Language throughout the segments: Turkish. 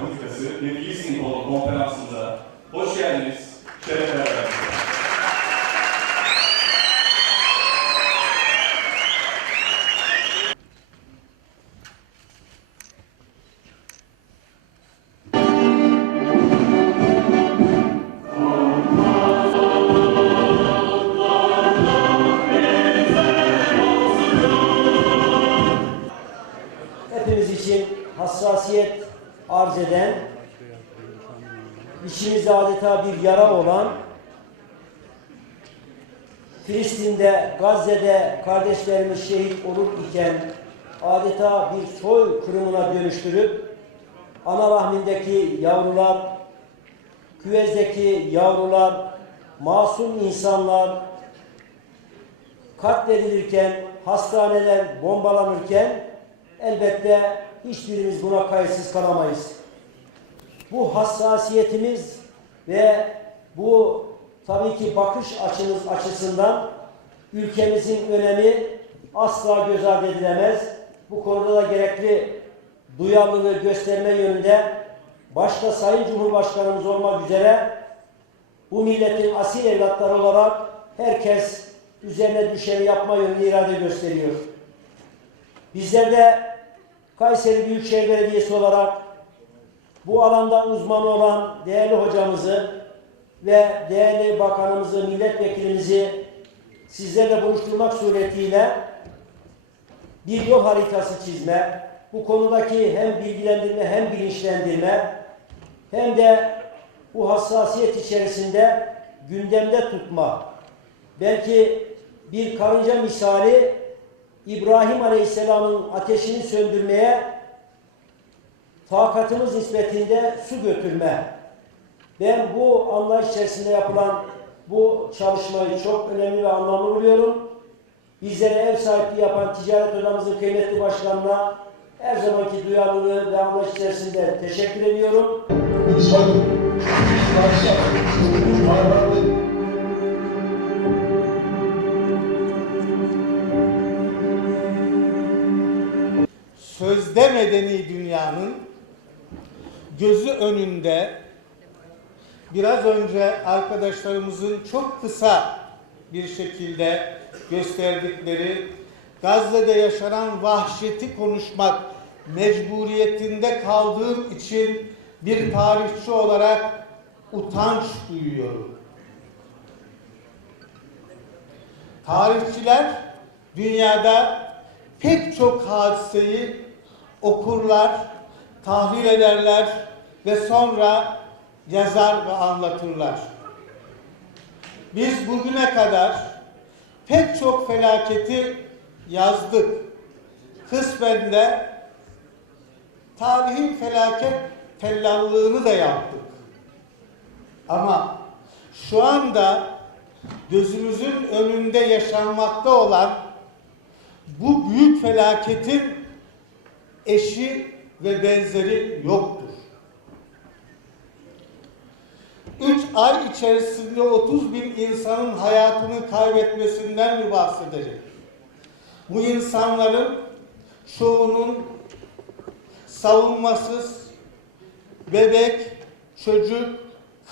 politikası ve bilgi simbolu konferansımıza hoş geldiniz, şerefler verdiniz. hassasiyet arz eden, içimizde adeta bir yara olan, Filistin'de, Gazze'de kardeşlerimiz şehit olur iken adeta bir soy kırımına dönüştürüp ana rahmindeki yavrular, küvezdeki yavrular, masum insanlar katledilirken, hastaneler bombalanırken elbette hiçbirimiz buna kayıtsız kalamayız. Bu hassasiyetimiz ve bu tabii ki bakış açınız açısından ülkemizin önemi asla göz ardı edilemez. Bu konuda da gerekli duyarlılığı gösterme yönünde başta Sayın Cumhurbaşkanımız olmak üzere bu milletin asil evlatları olarak herkes üzerine düşeni yapma yönünde irade gösteriyor. Bizler de Kayseri Büyükşehir Belediyesi olarak bu alanda uzmanı olan değerli hocamızı ve değerli bakanımızı, milletvekilimizi sizlerle buluşturmak suretiyle bir yol haritası çizme, bu konudaki hem bilgilendirme hem bilinçlendirme hem de bu hassasiyet içerisinde gündemde tutma. Belki bir karınca misali İbrahim Aleyhisselam'ın ateşini söndürmeye takatımız nispetinde su götürme. Ben bu anlayış içerisinde yapılan bu çalışmayı çok önemli ve anlamlı buluyorum. Bizlere ev sahipliği yapan ticaret odamızın kıymetli başkanına her zamanki duyarlılığı ve anlayış içerisinde teşekkür ediyorum. insan, sözde medeni dünyanın gözü önünde biraz önce arkadaşlarımızın çok kısa bir şekilde gösterdikleri Gazze'de yaşanan vahşeti konuşmak mecburiyetinde kaldığım için bir tarihçi olarak utanç duyuyorum. Tarihçiler dünyada pek çok hadiseyi okurlar, tahlil ederler ve sonra yazar ve anlatırlar. Biz bugüne kadar pek çok felaketi yazdık. Kısmen de tarihin felaket tellallığını da yaptık. Ama şu anda gözümüzün önünde yaşanmakta olan bu büyük felaketin eşi ve benzeri yoktur. Üç ay içerisinde 30 bin insanın hayatını kaybetmesinden mi bahsedelim? Bu insanların çoğunun savunmasız, bebek, çocuk,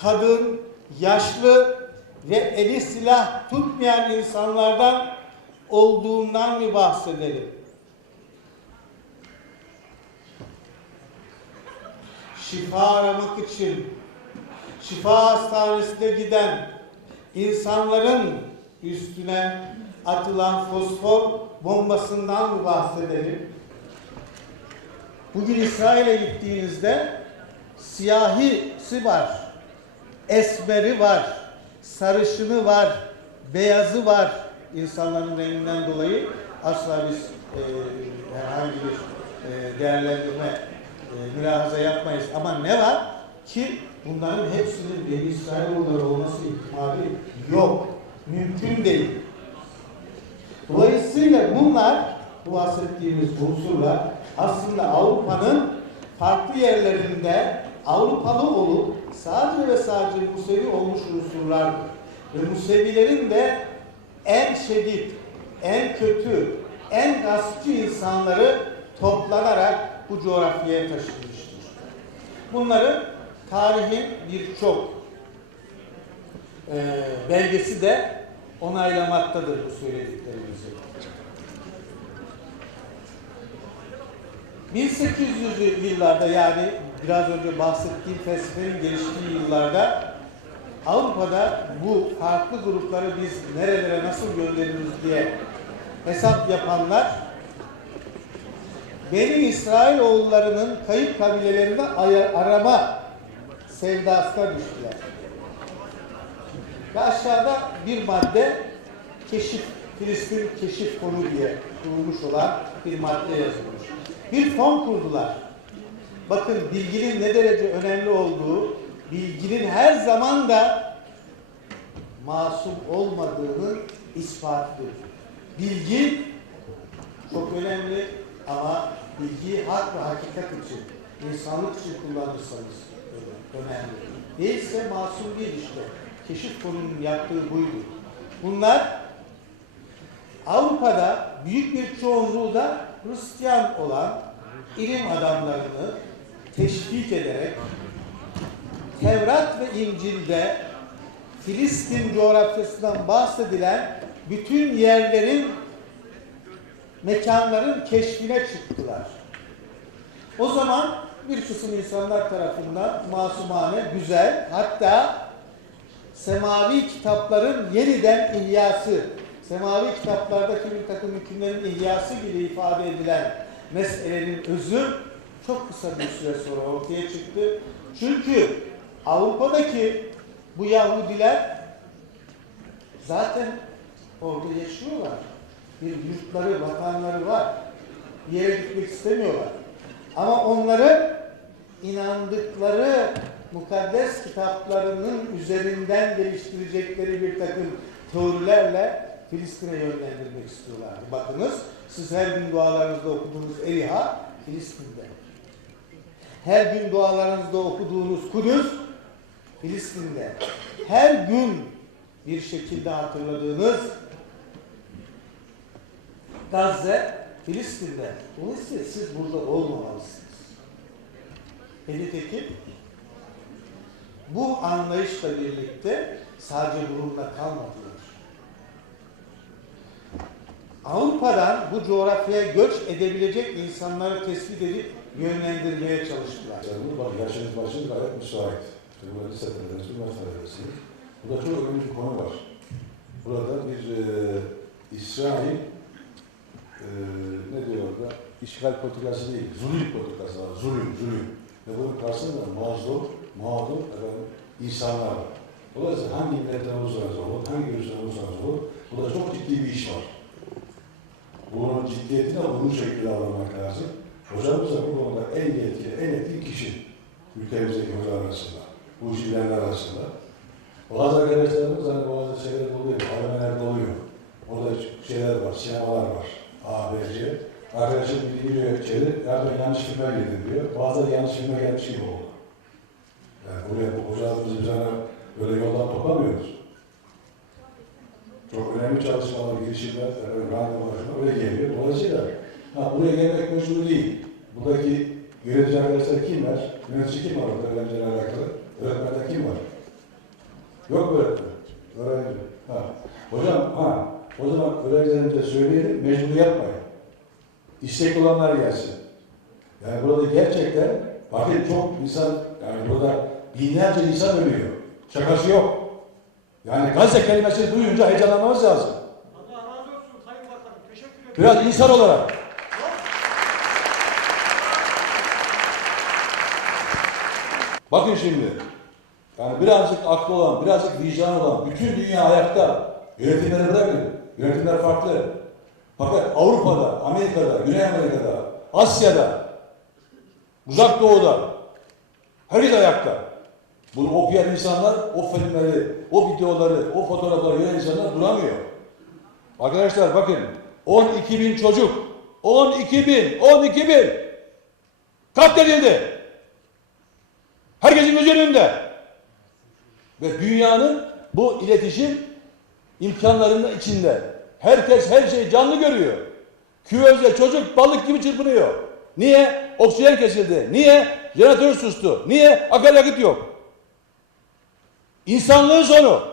kadın, yaşlı ve eli silah tutmayan insanlardan olduğundan mı bahsedelim? Şifa aramak için şifa hastanesine giden insanların üstüne atılan fosfor bombasından mı bahsedelim? Bugün İsrail'e gittiğinizde siyahisi var, esmeri var, sarışını var, beyazı var. İnsanların renginden dolayı asla biz e, herhangi bir e, değerlendirme, e, mülahaza yapmayız. Ama ne var ki bunların hepsinin Beni İsrailoğulları olması ihtimali yok. Mümkün değil. Dolayısıyla bunlar, bu bahsettiğimiz unsurlar aslında Avrupa'nın farklı yerlerinde Avrupalı olup sadece ve sadece Musevi olmuş unsurlardır. Ve Musevilerin de en şiddet, en kötü, en gaspçı insanları toplanarak bu coğrafyaya taşınmıştır. Bunların tarihin birçok e, belgesi de onaylamaktadır bu söylediklerimizi. 1800'lü yıllarda yani biraz önce bahsettiğim felsefenin geliştiği yıllarda Avrupa'da bu farklı grupları biz nerelere nasıl göndeririz diye hesap yapanlar Beni İsrailoğullarının kayıp kabilelerini aya- arama sevdasına düştüler. Ve aşağıda bir madde keşif, Filistin keşif konu diye kurulmuş olan bir madde yazılmış. Bir fon kurdular. Bakın bilginin ne derece önemli olduğu, bilginin her zaman da masum olmadığının ispatıdır. Bilgi çok önemli ama bilgiyi hak ve hakikat için, insanlık için kullanırsanız önemli. Değilse masum değil işte. Keşif konunun yaptığı buydu. Bunlar Avrupa'da büyük bir çoğunluğu da Hristiyan olan ilim adamlarını teşvik ederek Tevrat ve İncil'de Filistin coğrafyasından bahsedilen bütün yerlerin mekanların keşfine çıktılar. O zaman bir kısım insanlar tarafından masumane, güzel, hatta semavi kitapların yeniden ihyası, semavi kitaplardaki bir takım hükümlerin ihyası gibi ifade edilen meselenin özü çok kısa bir süre sonra ortaya çıktı. Çünkü Avrupa'daki bu Yahudiler zaten orada yaşıyorlar. Bir yurtları, vatanları var. Bir yere gitmek istemiyorlar. Ama onları inandıkları mukaddes kitaplarının üzerinden geliştirecekleri bir takım teorilerle Filistin'e yönlendirmek istiyorlardı. Bakınız siz her gün dualarınızda okuduğunuz Eriha Filistin'de. Her gün dualarınızda okuduğunuz Kudüs Filistin'de. Her gün bir şekilde hatırladığınız Gazze Filistin'de. Dolayısıyla siz burada olmamalısınız. Ve nitekim bu anlayışla birlikte sadece bununla kalmadılar. Avrupa'dan bu coğrafyaya göç edebilecek insanları tespit edip yönlendirmeye çalıştılar. Yani bak yaşınız başınız gayet müsait. Burada lise talebesi, üniversite talebesiniz. Burada çok önemli bir konu var. Burada bir e, İsrail ne diyor orada? İşgal politikası değil, zulüm politikası var. Zulüm, zulüm. Ve bunun karşısında mazlum, mağdur efendim, insanlar var. Dolayısıyla hangi milletten olursanız olun, hangi görüşten olursanız olun, burada çok ciddi bir iş var. Bunun ciddiyetine uygun şekilde alınmak lazım. Hocamız da bu konuda en yetkili, en etkili kişi ülkemizdeki hocalar arasında, bu işi bilenler arasında. Bazı arkadaşlarımız hani bazı şeyler oluyor, AVM'lerde oluyor. Orada şeyler var, sinemalar var, C. Arkadaşım bir giriyor içeri, ben yanlış filme girdim diyor. Bazıları yanlış filme gelmiş gibi oldu. Yani buraya bu hocalarımızı biz hani böyle yoldan toplamıyoruz. Çok önemli çalışmalar, girişimler, yani randevular öyle geliyor. Dolayısıyla ha, buraya gelmek mecbur değil. Buradaki yönetici arkadaşlar kimler? Yönetici kim var orada öğrencilerle alakalı? Öğretmende kim var? Yok öğretmen? Öğrenci. Ha. Hocam, ha, o zaman öğrencilerimize söyleyelim, mecbur yapmayın. İstek olanlar gelsin. Yani burada gerçekten, bakın çok insan, yani burada binlerce insan ölüyor. Şakası yok. Yani Gazze kelimesini duyunca heyecanlanmamız lazım. Allah razı olsun Sayın Bakanım. Teşekkür ederim. Biraz insan olarak. Bakın şimdi. Yani birazcık aklı olan, birazcık vicdan olan, bütün dünya ayakta. Yönetimleri bırakın. Yönetimler farklı. Fakat Avrupa'da, Amerika'da, Güney Amerika'da, Asya'da, Uzak Doğu'da herkes ayakta. Bunu okuyan insanlar, o filmleri, o videoları, o fotoğrafları gören insanlar duramıyor. Arkadaşlar bakın 12 bin çocuk 12 bin 12 bin katledildi. Herkesin gözü önünde. Ve dünyanın bu iletişim imkanlarının içinde. Herkes her şeyi canlı görüyor. Küvezde çocuk balık gibi çırpınıyor. Niye? Oksijen kesildi. Niye? Jeneratör sustu. Niye? Akaryakıt yok. İnsanlığın sonu.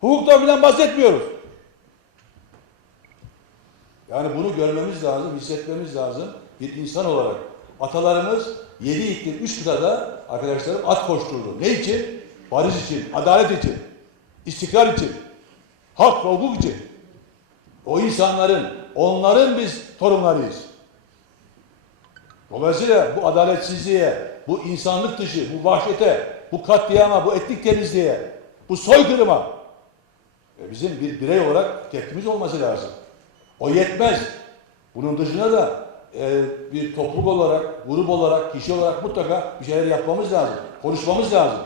Hukuktan falan bahsetmiyoruz. Yani bunu görmemiz lazım, hissetmemiz lazım. Bir insan olarak. Atalarımız yedi iklim, üç kıtada arkadaşlarım at koşturdu. Ne için? Barış için, adalet için, istikrar için, hak ve hukuk için. O insanların, onların biz torunlarıyız. Dolayısıyla bu adaletsizliğe, bu insanlık dışı, bu vahşete, bu katliama, bu etnik temizliğe, bu soykırıma e, bizim bir birey olarak tepkimiz olması lazım. O yetmez. Bunun dışında da e, bir topluluk olarak, grup olarak, kişi olarak mutlaka bir şeyler yapmamız lazım. Konuşmamız lazım.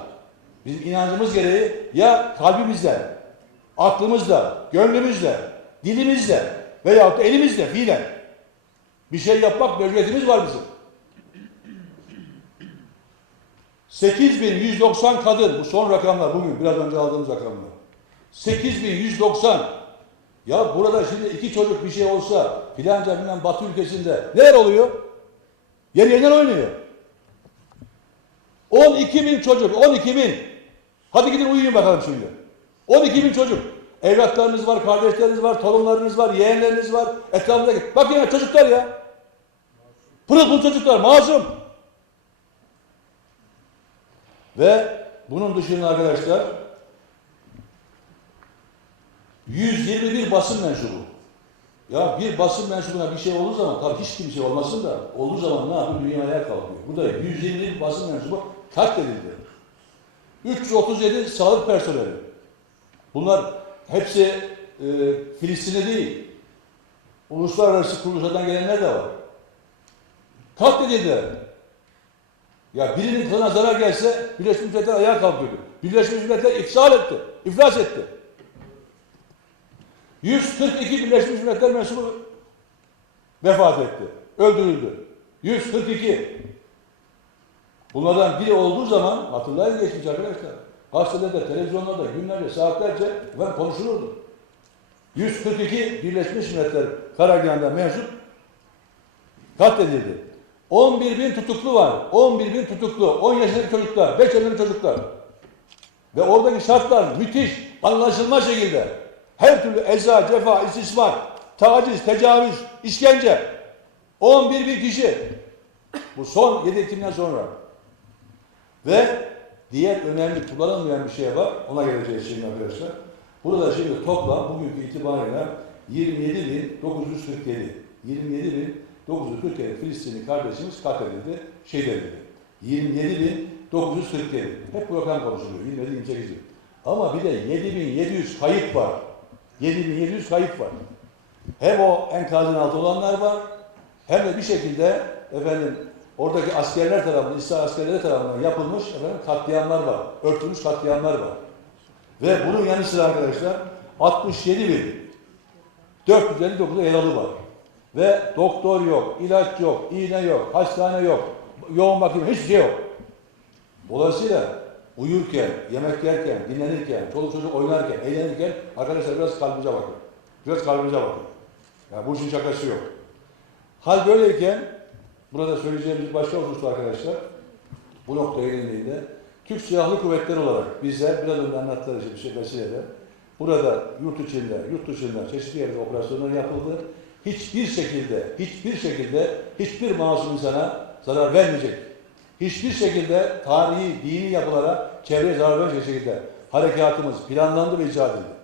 Bizim inancımız gereği ya kalbimizle, aklımızla, gönlümüzle, dilimizle veyahut da elimizle fiilen bir şey yapmak mecburiyetimiz var bizim. 8190 kadın, bu son rakamlar bugün biraz önce aldığımız rakamlar. 8190 ya burada şimdi iki çocuk bir şey olsa filanca bilmem batı ülkesinde neler oluyor? Yer yerinden oynuyor. 12 bin çocuk, 12 bin. Hadi gidin uyuyun bakalım şimdi. 12 bin çocuk. Evlatlarınız var, kardeşleriniz var, torunlarınız var, yeğenleriniz var. Etrafındaki. Bak yine çocuklar ya. Pırıl pırıl çocuklar, masum. Ve bunun dışında arkadaşlar 121 basın mensubu. Ya bir basın mensubuna bir şey olduğu zaman tabii hiç kimse olmasın da olduğu zaman ne yapıyor? Dünya ayağa kalkıyor. Bu da 121 basın mensubu katledildi. 337 sağlık personeli. Bunlar hepsi e, Filistin'de değil. Uluslararası kuruluşlardan gelenler de var. Katledildiler. Ya birinin kılına zarar gelse Birleşmiş Milletler ayağa kalkıyordu. Birleşmiş Milletler ifsal etti, iflas etti. 142 Birleşmiş Milletler mensubu vefat etti, öldürüldü. 142. Bunlardan biri olduğu zaman hatırlayın geçmiş arkadaşlar. Gazetelerde, televizyonlarda günlerce, saatlerce ben konuşulurdu. 142 Birleşmiş Milletler karargahında mensup katledildi. 11 bin tutuklu var. 11 bin tutuklu. 10 yaşındaki çocuklar, 5 yaşındaki çocuklar. Ve oradaki şartlar müthiş, anlaşılmaz şekilde. Her türlü eza, cefa, istismar, taciz, tecavüz, işkence. 11 bin kişi. Bu son 7 Ekim'den sonra. Ve diğer önemli kullanılmayan bir şey var. Ona geleceğiz şimdi arkadaşlar. Burada şimdi toplam bugünkü itibariyle 27.947 27.947 Filistinli kardeşimiz katledildi, şehit edildi. 27.947 hep rakam konuşuluyor. 27 bin. Ama bir de 7.700 kayıp var. 7.700 kayıp var. Hem o enkazın altında olanlar var, hem de bir şekilde efendim oradaki askerler tarafından, İsrail askerleri tarafından yapılmış efendim katliamlar var. Örtülmüş katliamlar var. Ve bunun yanı sıra arkadaşlar 67 bin 459 yaralı var. Ve doktor yok, ilaç yok, iğne yok, hastane yok, yoğun bakım hiçbir şey yok. Dolayısıyla uyurken, yemek yerken, dinlenirken, çoluk çocuk oynarken, eğlenirken arkadaşlar biraz kalbimize bakın. Biraz kalbimize bakın. Ya bu işin şakası yok. Hal böyleyken burada söyleyeceğimiz başka husus arkadaşlar. Bu noktaya gelindiğinde Türk Silahlı Kuvvetleri olarak bizler biraz önce anlattığı için bir şey burada yurt içinde, yurt dışında çeşitli yerde operasyonlar yapıldı. Hiçbir şekilde, hiçbir şekilde hiçbir masum insana zarar vermeyecek. Hiçbir şekilde tarihi, dini yapılara çevreye zarar vermeyecek şekilde harekatımız planlandı ve icra edildi.